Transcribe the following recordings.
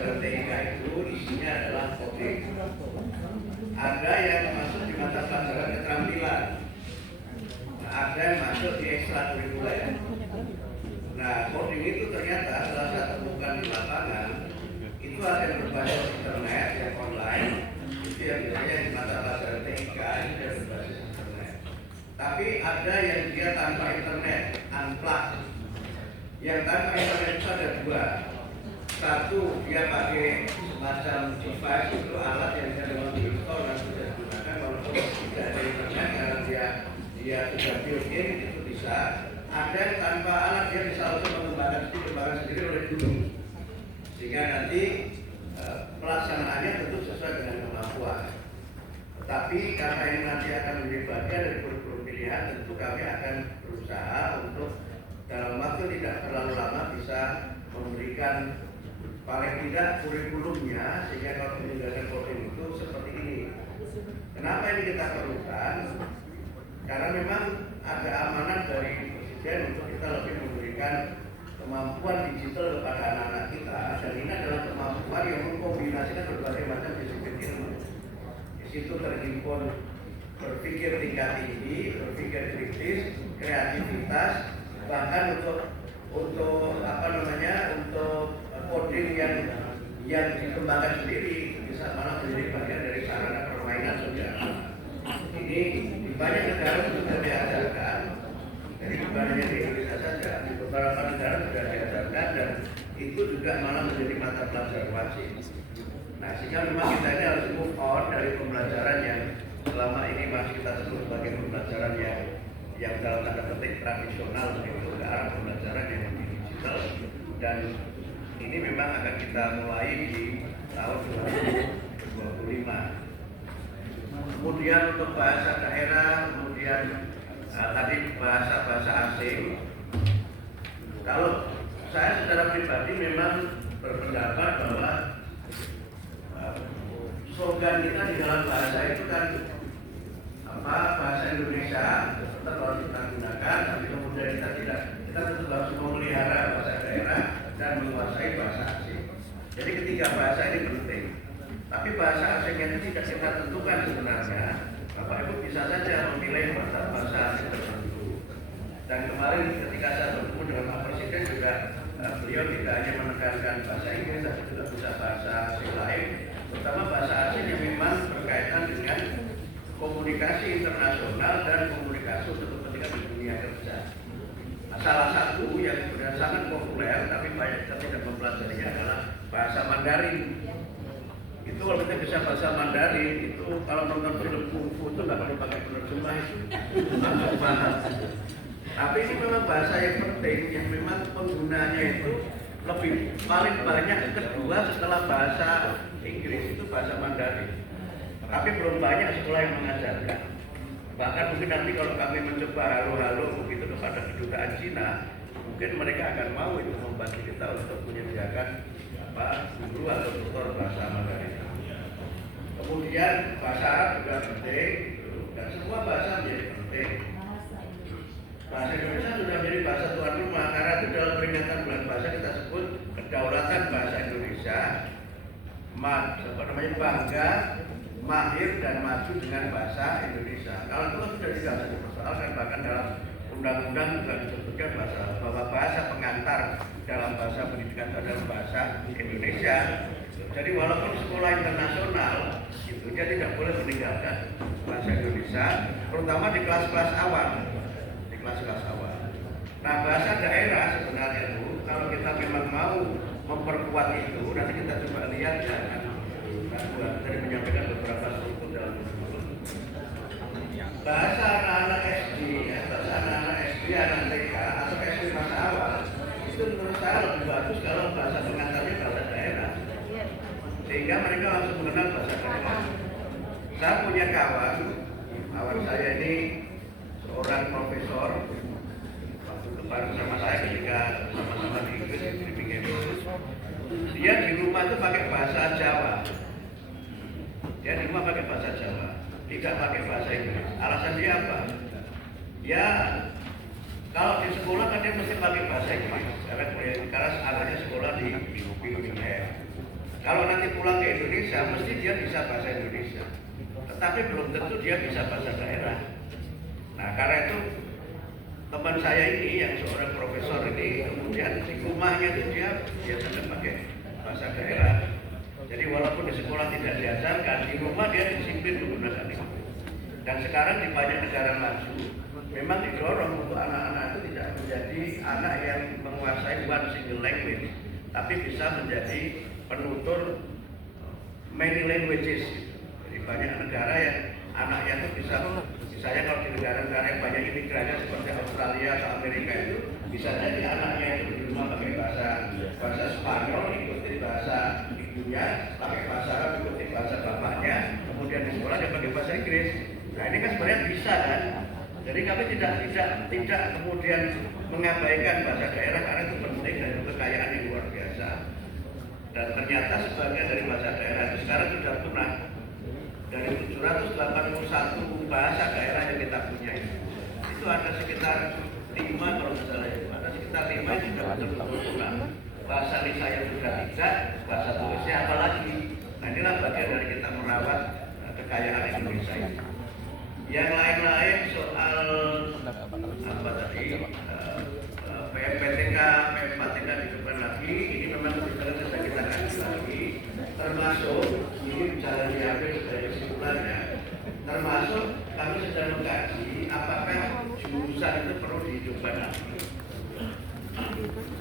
pelajaran TIK itu isinya adalah coding. Ada yang masuk di mata pelajaran keterampilan, ada yang masuk di ekstrakurikuler. Nah, coding itu ternyata salah satu bukan di lapangan, itu ada yang berbasis internet, yang online, itu yang biasanya di mata pelajaran TIK itu yang berbasis internet. Tapi ada yang dia tanpa internet, unplugged. Yang tanpa internet itu ada dua. Satu, dia pakai semacam device, itu alat yang bisa diinstal dan sudah digunakan walaupun tidak ada internet karena dia sudah built-in, itu bisa. Ada yang tanpa alat, dia bisa langsung mengembangkan sendiri oleh guru, sehingga nanti pelaksanaannya tentu sesuai dengan kemampuan. Tetapi karena ini nanti akan menjadi bagian dari kurikulum pilihan, tentu kami akan berusaha untuk dalam waktu tidak terlalu lama bisa memberikan paling tidak kurikulumnya, sehingga kalau penyelenggaraan coding itu seperti ini. Kenapa ini kita perlukan? Karena memang ada amanat dari Presiden untuk kita lebih memberikan kemampuan digital kepada anak-anak kita, dan ini adalah kemampuan yang mengkombinasikan berbagai macam disiplin ilmu. Di situ terhimpun berpikir tingkat tinggi, berpikir kritis, kreativitas, bahkan untuk coding yang dikembangkan sendiri bisa malah menjadi bagian dari sarana permainan saudara. Ini di banyak negara sudah diajarkan, jadi bukan hanya di Indonesia saja, di beberapa negara sudah diajarkan dan itu juga malah menjadi mata pelajaran wajib. Nah, sehingga memang kita ini harus move on dari pembelajaran yang selama ini masih kita sebut sebagai pembelajaran yang dalam tanda petik tradisional begitu ke arah pembelajaran yang lebih digital, dan ini memang akan kita mulai di tahun 2025. Kemudian untuk bahasa daerah, kemudian tadi bahasa asing. Kalau saya secara pribadi memang berpendapat bahwa slogan kita di dalam bahasa itu kan bahasa Indonesia tetap harus kita gunakan, tapi kemudian kita tetap harus memelihara bahasa daerah dan menguasai bahasa asing. Jadi ketiga bahasa ini penting. Tapi bahasa asing yang tidak kita tentukan sebenarnya, Bapak Ibu bisa saja memilih bahasa asing tertentu. Dan kemarin ketika saya bertemu dengan Pak Presiden juga beliau tidak hanya menekankan bahasa Inggris, tapi juga bisa bahasa asing lain, terutama bahasa asing yang memang berkaitan dengan komunikasi internasional dan komunikasi untuk kepentingan di dunia kerja. Salah satu yang sudah sangat populer tapi banyak kita tidak mempelajarinya adalah bahasa Mandarin. Itu kalau kita bisa bahasa Mandarin, itu kalau nonton film kungfu itu nggak perlu pakai penerjemah itu. Tapi ini memang bahasa yang penting, yang memang penggunanya itu paling banyak kedua setelah bahasa Inggris itu bahasa Mandarin. Tapi belum banyak sekolah yang mengajarkan. Bahkan mungkin nanti kalau kami mencoba halo-halo begitu kepada kedutaan Cina, mungkin mereka akan mau itu membantu kita untuk menyediakan guru atau tutor bahasa Mandarin. Kemudian bahasa Arab juga penting, dan semua bahasa menjadi penting. Bahasa Indonesia sudah menjadi bahasa tuan rumah, karena itu dalam peringatan bulan bahasa kita sebut kedaulatan bahasa Indonesia, bangga, mahir dan maju dengan bahasa Indonesia. Kalau itu sudah tidak bisa dipersoalkan, bahkan dalam undang-undang juga disebutkan bahwa bahasa pengantar dalam bahasa pendidikan adalah bahasa Indonesia. Jadi walaupun sekolah internasional itu dia tidak boleh meninggalkan bahasa Indonesia, terutama di kelas-kelas awal. Nah, bahasa daerah sebenarnya itu kalau kita memang mau memperkuat itu, nanti kita coba lihat ya. Dari menyampaikan beberapa struktur dalam bahasa anak-anak SD, bahasa anak-anak SD, anak TK atau SD masa awal itu menurut saya lebih bagus kalau bahasa pengantarnya bahasa daerah, sehingga mereka langsung mengenal bahasa daerah. Saya punya kawan saya ini seorang profesor waktu bareng sama saya ketika sama-sama di Inggris di Birmingham. Dia di rumah itu pakai bahasa Jawa. Dia di rumah pakai bahasa Jawa, tidak pakai bahasa Inggris. Alasan dia apa? Ya, kalau di sekolah kan dia mesti pakai bahasa Inggris, karena anaknya sekolah di Birmingham. Kalau nanti pulang ke Indonesia, mesti dia bisa bahasa Indonesia. Tetapi belum tentu dia bisa bahasa daerah. Nah, karena itu teman saya ini yang seorang profesor ini kemudian di rumahnya itu dia biasanya pakai bahasa daerah. Jadi walaupun di sekolah tidak diajarkan, di rumah dia disiplin menggunakan itu. Dan sekarang di banyak negara maju, memang didorong untuk anak-anak itu tidak menjadi anak yang menguasai one single language, tapi bisa menjadi penutur many languages. Jadi banyak negara yang anaknya itu bisa, misalnya kalau di negara-negara yang banyak imigrannya seperti Australia atau Amerika itu, bisa jadi anaknya itu di rumah pakai bahasa Spanyol, ikuti bahasa ibunya, pakai bahasa Arab, ikuti bahasa bapaknya, kemudian di sekolah dia pakai bahasa Inggris. Nah ini kan sebenarnya bisa kan? Jadi kami tidak kemudian mengabaikan bahasa daerah karena itu penting dan itu kekayaan yang luar biasa. Dan ternyata sebagian dari bahasa daerah itu sekarang sudah punah. Dari 781 bahasa daerah yang kita punya itu ada sekitar 5 kalau tidak salah itu. Ada sekitar 5 yang sudah betul-betul punah. Bahasa lisannya sudah tidak, bahasa tulisnya apalagi. Nah inilah bagian dari kita merawat kekayaan Indonesia ini. Yang lain-lain soal apa tadi PMPTK, PMPTK di depan lagi, ini memang sudah kita kaji lagi, termasuk ini bicara diambil dari kesimpulannya, termasuk kami sedang mengkaji apakah jurusan itu perlu dihidupkan lagi.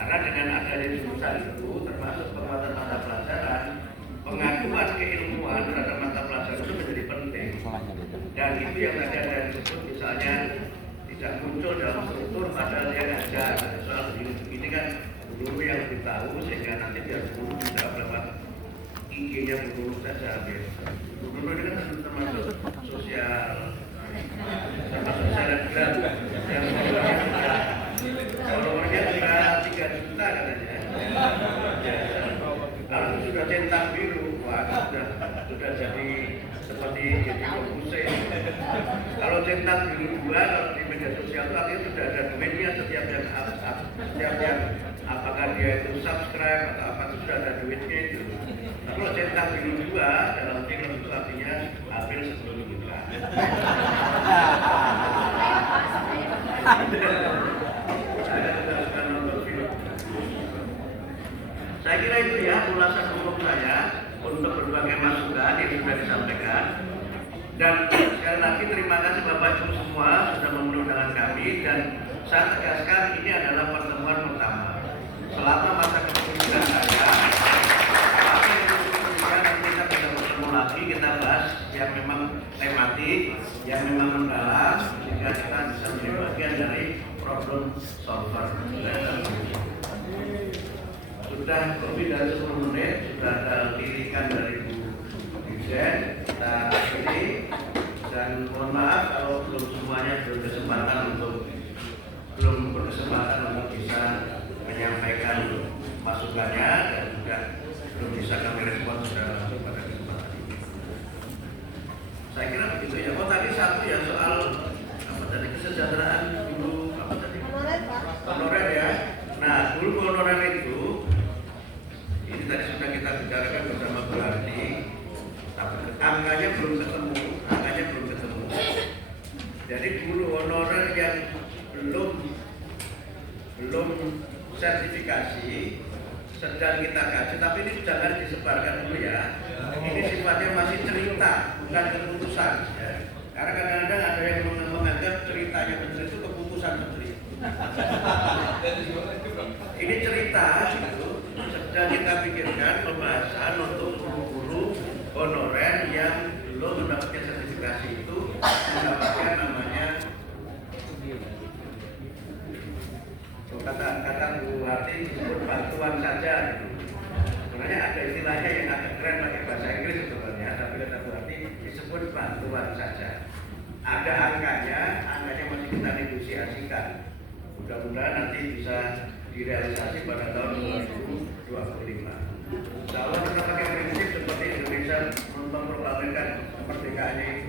Karena dengan adanya jurusan itu, termasuk penguatan mata pelajaran, pengakuan keilmuan terhadap mata pelajaran itu menjadi penting. Dan itu yang tadi ada disebut misalnya tidak muncul dalam struktur padahal dia ngajar soal begini kan guru yang lebih tahu sehingga nanti biar guru bisa lewat IG-nya guru saja biasa. Guru ini kan termasuk sosial selebgram yang followernya sudah 3 juta katanya. Kalau sudah centang biru, wah sudah jadi seperti jadi Konfusius. Kalau centang biru 2, kalau di media sosial itu artinya sudah ada duitnya setiap yang apakah dia itu subscribe atau apa itu sudah ada duitnya itu. Nah, kalau centang biru 2 dalam film itu artinya hampir 10 juta. Saya kira itu ya ulasan umum saya untuk berbagai masukan yang sudah disampaikan. Dan sekali lagi terima kasih Bapak Ibu semua sudah memenuhi undangan kami dan saya tegaskan ini adalah pertemuan pertama. Selama masa kepemimpinan saya, nanti kita bisa bertemu lagi, kita bahas yang memang tematik, yang memang mendalam, sehingga kita bisa menjadi bagian dari problem solver. Sudah lebih dari 10 menit, sudah ada lirikan dari Bu Dirjen, kita akhiri dan mohon maaf kalau belum semuanya berkesempatan untuk bisa menyampaikan masukannya dan juga belum bisa kami respon secara langsung pada kesempatan ini. Saya kira begitu ya. Oh tadi satu ya soal apa tadi kesejahteraan guru apa tadi? Honorer ya. Nah guru honorer itu ini tadi sudah kita bicarakan bersama Bu Harti, tapi angkanya belum ketemu. Jadi guru honorer yang belum sertifikasi sedang kita kaji, tapi ini jangan disebarkan dulu ya. Ini sifatnya masih cerita, bukan keputusan. Ya. Karena kadang-kadang ada yang menganggap ceritanya menteri itu keputusan menteri. Ini cerita, gitu. Sedang kita pikirkan pembahasan untuk guru honorer yang belum mendapatkan sertifikasi itu mendapatkan namanya kata Bu Harti disebut bantuan saja. Sebenarnya ada istilahnya yang agak keren pakai bahasa Inggris sebenarnya, tapi kata Bu Harti disebut bantuan saja. Ada angkanya masih kita negosiasikan. Mudah-mudahan nanti bisa direalisasi pada tahun 2025. Insya Allah kita pakai prinsip seperti Indonesia memproklamirkan kemerdekaannya itu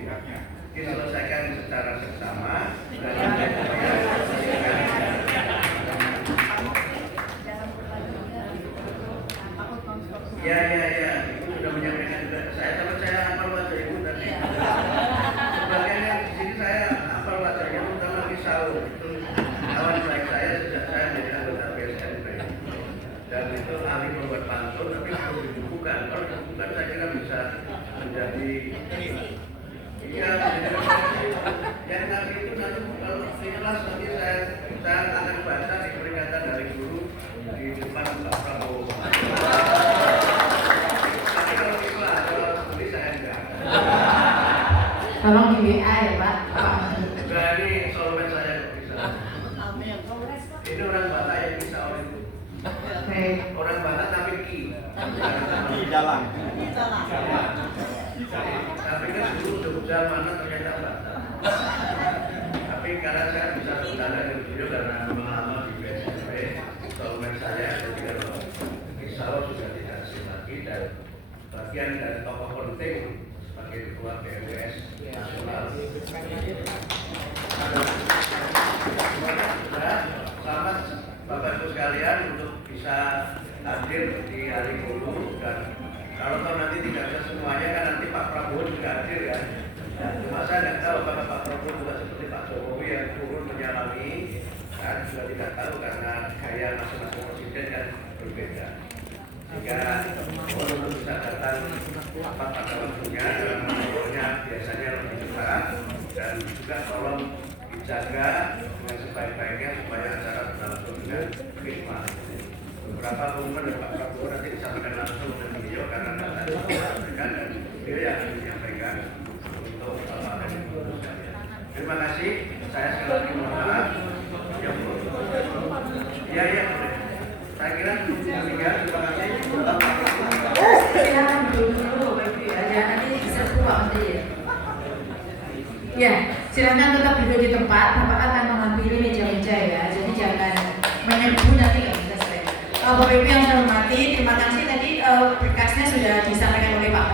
diselesaikan secara seksama dan ya Tolong di WA ya Pak. Enggak, ini solmen saya kok bisa. Ini orang Batak yang bisa orang itu. Baik. Orang Batak tapi ki. Di dalam. Tapi kan dulu Jogja mana ternyata Batak. Tapi karena saya bisa bercanda dengan beliau karena lama di BSMP, solmen saya jadi kalau insya Allah sudah tidak asing lagi dan bagian dari tokoh penting sebagai ketua BWS nasional. Selamat Bapak Ibu sekalian untuk bisa hadir di hari dulu dan kalau nanti tidak bisa semuanya kan nanti Pak Prabowo juga hadir ya. Cuma saya tidak tahu karena Pak Prabowo juga seperti Pak Jokowi yang turun menyalami kan juga tidak tahu karena gaya masing-masing presiden kan berbeda. Sehingga walaupun bisa datang tepat pada waktunya dalam waktunya biasanya lebih cepat dan juga tolong dijaga dengan sebaik-baiknya supaya acara berlangsung dengan hikmah. Beberapa pengumuman dari Pak Prabowo nanti disampaikan langsung dengan beliau karena tadi disampaikan dan beliau yang akan menyampaikan untuk Bapak dan Ibu sekalian. Terima kasih. Saya sekali lagi mohon maaf. Ya, ya boleh. Saya kira demikian. Terima kasih. Silakan dulu Bapak Ibu ya. Jangan nanti bisa Pak Menteri ya. Ya, silakan tetap duduk di tempat. Bapak akan mengambil meja-meja ya. Jadi jangan menyerbu nanti nggak bisa selesai. Bapak Ibu yang saya hormati, terima kasih tadi berkasnya sudah disampaikan oleh Pak